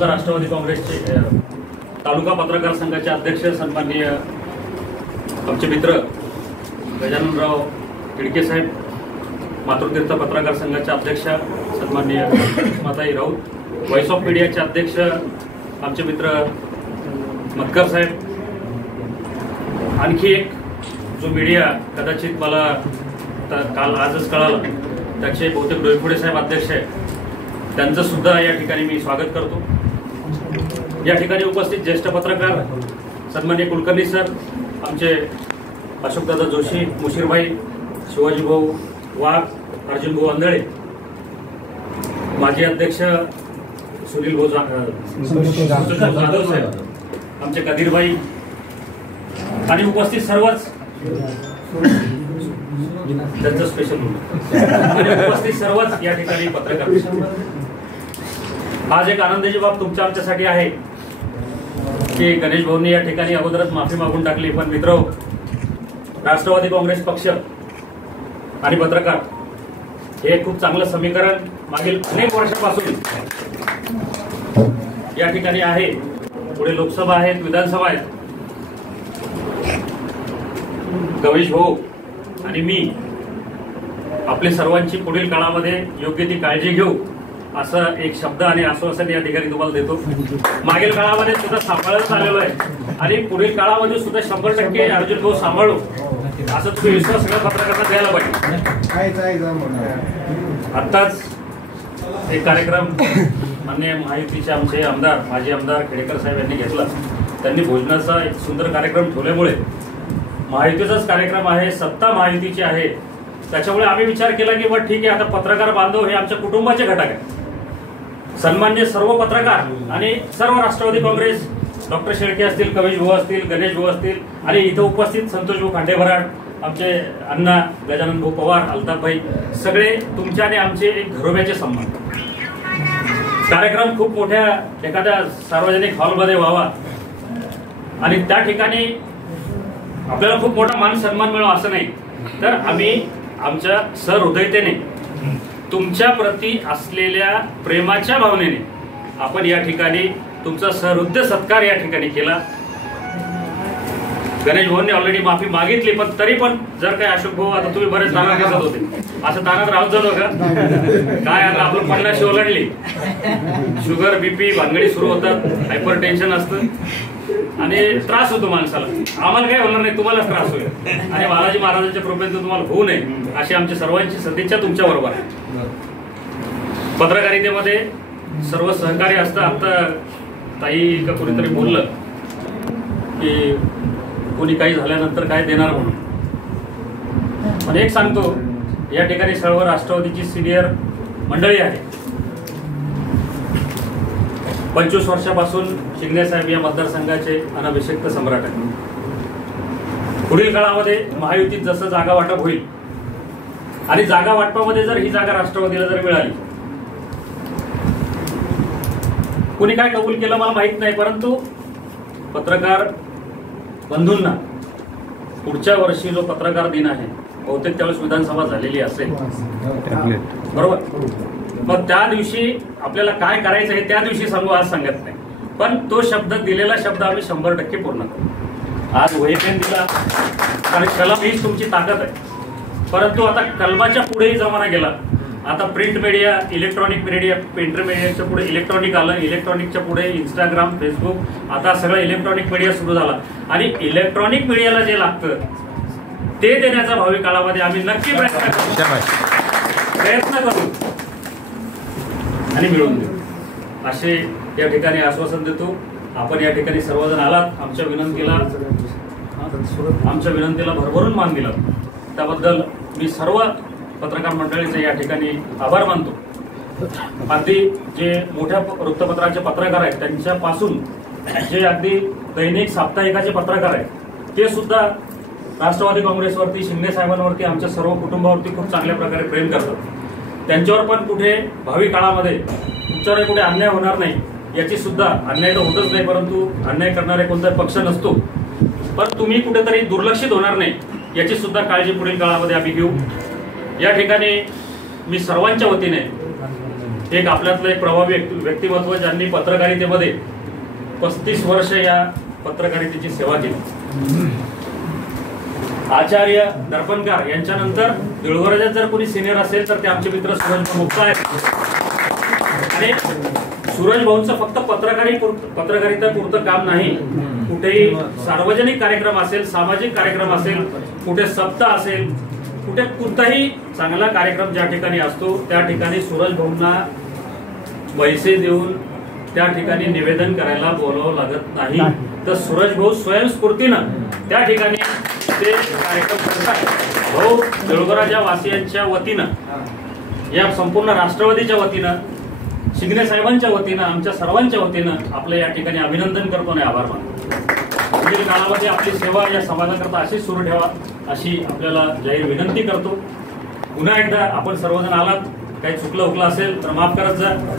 राष्ट्रवादी काँग्रेसचे तालुका पत्रकार संघाचे अध्यक्ष सन्माननीय आमचे मित्र गजाननराव तिडके साहेब, मातृतीर्थ पत्रकार संघाचे अध्यक्ष सन्माननीय माताई राऊत, व्हॉइस ऑफ मीडियाचे अध्यक्ष आमचे मित्र मतकर साहेब, आणखी एक जो मीडिया कदाचित मला काल आजच कळालं त्याचे बहुतेक डोईफोडे साहेब अध्यक्ष आहे, त्यांचं सुद्धा या ठिकाणी मी स्वागत करतो। या ठिकाणी उपस्थित ज्येष्ठ पत्रकार सन्माननीय कुलकर्णी सर, आमचे अशोकदादा जोशी, मुशीरभाई, शिवाजी भाऊ वाघ, अर्जुन भाऊ आंधळे, माजी अध्यक्ष सुनील भाऊ जाधव साहेब, आमचे कदीरभाई आणि उपस्थित सर्वच त्यांचं स्पेशल आणि उपस्थित सर्वच या ठिकाणी पत्रकार। आज एक आनंदाची बाब तुमच्या आमच्यासाठी आहे की गणेश भाऊंनी या ठिकाणी अगोदरच माफी मागून टाकली, पण मित्र राष्ट्रवादी काँग्रेस पक्ष आणि पत्रकार हे खूप चांगलं समीकरण मागील अनेक वर्षापासून या ठिकाणी आहे। पुढे लोकसभा आहेत, विधानसभा आहेत, गणेश भाऊ आणि मी आपल्या सर्वांची पुढील काळामध्ये योग्य ती काळजी घेऊ असं एक शब्द आणि आश्वासन या ठिकाणी तुम्हाला देतो। मागील काळामध्ये सुद्धा सांभाळत आलेलो आहे आणि पुढील काळामध्ये सुद्धा 100% अर्जुन भाऊ सांभाळू असं तुम्ही विश्वास सगळ्या पत्रकारांना द्यायला पाहिजे। आताच एक कार्यक्रम माननीय महायुतीचे आमचे आमदार माजी आमदार खेडेकर साहेब यांनी घेतला। त्यांनी भोजनाचा एक सुंदर कार्यक्रम ठेवल्यामुळे महायुतीचाच कार्यक्रम आहे, सत्ता महायुतीची आहे, त्याच्यामुळे आम्ही विचार केला की बरं ठीक आहे, आता पत्रकार बांधव हे आमच्या कुटुंबाचे घटक आहे। सन्मान्य सर्व पत्रकार आणि सर्व राष्ट्रवादी काँग्रेस, डॉक्टर शेळके असतील, कवीश भाऊ असतील, गणेश भाऊ असतील आणि इथं उपस्थित संतोष भाऊ खांडेभराड, आमचे अण्णा गजानन भाऊ पवार, अल्ताफभाई, सगळे तुमचे आणि आमचे एक घरोब्याचे संबंध। कार्यक्रम खूप मोठ्या एखाद्या सार्वजनिक हॉलमध्ये व्हावा आणि त्या ठिकाणी आपल्याला खूप मोठा मान सन्मान मिळावा असं नाही, तर आम्ही आमच्या सहृदयतेने तुमच्या प्रती असलेल्या प्रेमाच्या भावनेने आपण या ठिकाणी तुमचा सहृदय सत्कार या ठिकाणी केला। गणेश भाऊंनी ऑलरेडी माफी मागितली, पण तरी पण जर काय अशोक भाऊ आता तुम्ही बरेच तानात दिसत होते, असं तानात राहत झालो का काय, आता आपण 50 ओलांडली, शुगर बीपी भानगडी सुरू होतात, हायपर टेन्शन असतं आणि त्रास होतो माणसाला। आम्हाला काय होणार नाही, तुम्हालाच त्रास होईल आणि बालाजी महाराजांच्या कृपेने तुम्हाला होऊ नये अशी आमची सर्वांची सदिच्छा तुमच्या बरोबर आहे। पत्रकारितेमध्ये सर्व सहकार्य असतं। आता ताई का कोणीतरी बोललं की कोणी काही झाल्यानंतर काय देणार म्हणून, पण एक सांगतो, या ठिकाणी सर्व राष्ट्रवादीची सिनियर मंडळी आहे। 25 वर्षापासून शिंदे साहेब या मतदारसंघाचे अनभिषिक्त सम्राट आहेत। पुढील काळामध्ये महायुतीत जसं जागा वाटप होईल आणि जागा वाटपामध्ये जर ही जागा राष्ट्रवादीला जर मिळाली, कोणी काय कबूल केलं मला माहित नाही, परंतु पत्रकार बंधूंना पुढच्या वर्षी जो पत्रकार दिन आहे बहुतेक त्यावेळेस विधानसभा झालेली असेल, बरोबर, मग त्या दिवशी आपल्याला काय करायचं हे त्या दिवशी सांगू, आज सांगत नाही, पण तो शब्द, दिलेला शब्द आम्ही 100% पूर्ण करू। आज वही पेन दिला आणि कलम हीच तुमची ताकद आहे, परंतु आता कलमाच्या पुढेही जमाना गेला। आता print media, electronic media, print मीडियाच्या पुढे इलेक्ट्रॉनिक आलं, इलेक्ट्रॉनिकच्या पुढे इंस्टाग्राम, फेसबुक, आता सगळं इलेक्ट्रॉनिक मीडिया सुरू झाला आणि इलेक्ट्रॉनिक मीडियाला जे लागतं ते देण्याचा भावी काळामध्ये आम्ही नक्की प्रयत्न करू आणि मिळवून देऊ असे या ठिकाणी आश्वासन देतो। आपण या ठिकाणी सर्वजण आलात, आमच्या विनंतीला भरभरून मान दिला, त्याबद्दल मी सर्व पत्रकार मंडळीचे या ठिकाणी आभार मानतो। अगदी जे मोठ्या वृत्तपत्राचे पत्रकार आहेत त्यांच्यापासून जे अगदी दैनिक साप्ताहिकाचे पत्रकार आहेत ते सुद्धा राष्ट्रवादी काँग्रेसवरती, शिंदे साहेबांवरती, आमच्या सर्व कुटुंबावरती खूप चांगल्या प्रकारे प्रेम करतात। त्यांच्यावर पण कुठे भावी काळामध्ये तुमच्यावर कुठे अन्याय होणार नाही याची सुद्धा, अन्याय तर होतच नाही परंतु अन्याय करणारे कोणताही पक्ष नसतो, पण तुम्ही कुठेतरी दुर्लक्षित होणार नाही याची सुद्धा काळजी पुढील काळामध्ये आम्ही घेऊ। या ठिकाणी मी सर्वांच्या वतीने एक आपल्यातलं एक प्रभावी व्यक्तिमत्व ज्यांनी पत्रकारितेमध्ये 35 वर्ष या पत्रकारितेची सेवा केली. आचार्य दर्पणकार यांच्यानंतर देऊळगावराजात जर कोणी सिनियर असेल तर ते आमचे मित्र सूरज मुक्ता आहेत. आणि सूरज भाऊंचं फक्त पत्रकारिता पुरतं काम नाही, कुठेही सार्वजनिक कार्यक्रम असेल, सामाजिक कार्यक्रम असेल, कुठे सप्ताह असेल, कुठे कोणताही चांगला कार्यक्रम ज्या ठिकाणी असतो त्या ठिकाणी सूरज भाऊंना पैसे देऊन त्या ठिकाणी निवेदन करायला बोलावं लागत नाही. तर सूरज भाऊ स्वयंस्फूर्तीनं त्या ठिकाणी ते कार्यक्रम करतात. भाऊ देऊळगावराजा वासियांच्या वतीनं, या संपूर्ण राष्ट्रवादीच्या वतीनं, शिंगणे साहेबांच्या वतीनं, आमच्या सर्वांच्या वतीनं आपलं या ठिकाणी अभिनंदन करतो आणि आभार मानतो. पुढील काळामध्ये आपली सेवा या समाजाकरता अशीच सुरू ठेवा अशी आपल्याला जाहीर विनंती करतो. पुन्हा एकदा आपण सर्वजण आलात, काही चुकलं उकलं असेल तर माफ करत जा.